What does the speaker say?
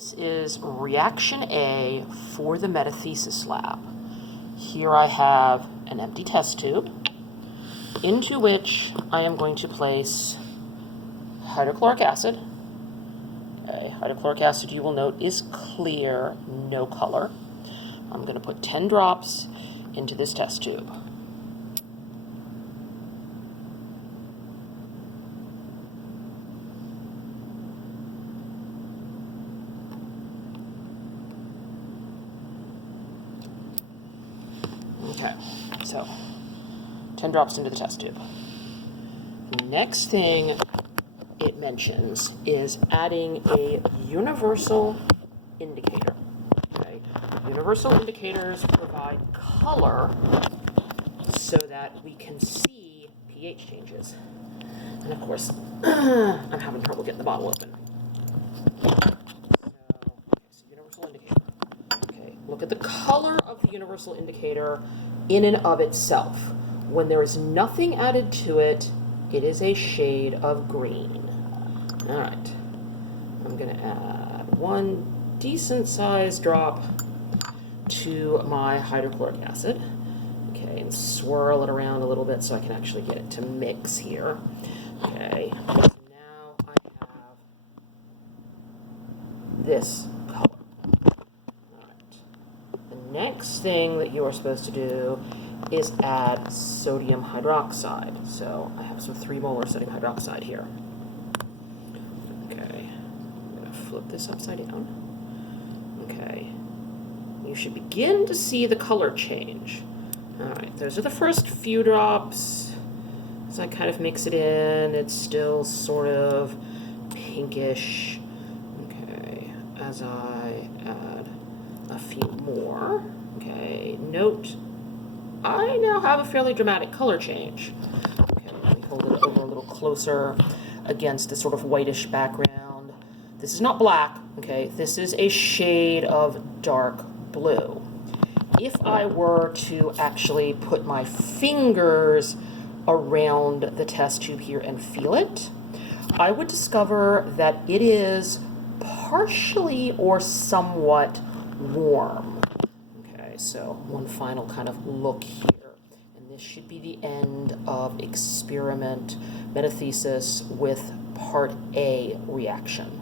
This is reaction A for the Metathesis lab. Here I have an empty test tube into which I am going to place hydrochloric acid. Okay, hydrochloric acid, you will note, is clear, no color. I'm going to put 10 drops into this test tube. Okay, so 10 drops into the test tube. Next thing it mentions is adding a universal indicator. Okay? Universal indicators provide color so that we can see pH changes. And of course, I'm having trouble getting the bottle open. So universal indicator. Okay, look at the color of the universal indicator in and of itself. When there is nothing added to it, it is a shade of green. All right, I'm going to add one decent sized drop to my hydrochloric acid. Okay, and swirl it around a little bit so I can actually get it to mix here. Okay, so now I have this color. All right. The next thing that you are supposed to do is add sodium hydroxide. So I have some 3 molar sodium hydroxide here. Okay, I'm going to flip this upside down. Okay, you should begin to see the color change. All right, those are the first few drops. As I kind of mix it in, it's still sort of pinkish. Okay, as I add a few more. Okay, note I now have a fairly dramatic color change. Okay, let me hold it over a little closer against this sort of whitish background. This is not black, okay? This is a shade of dark blue. If I were to actually put my fingers around the test tube here and feel it, I would discover that it is partially or somewhat warm. Okay, so one final kind of look here, and this should be the end of experiment metathesis with part A reaction.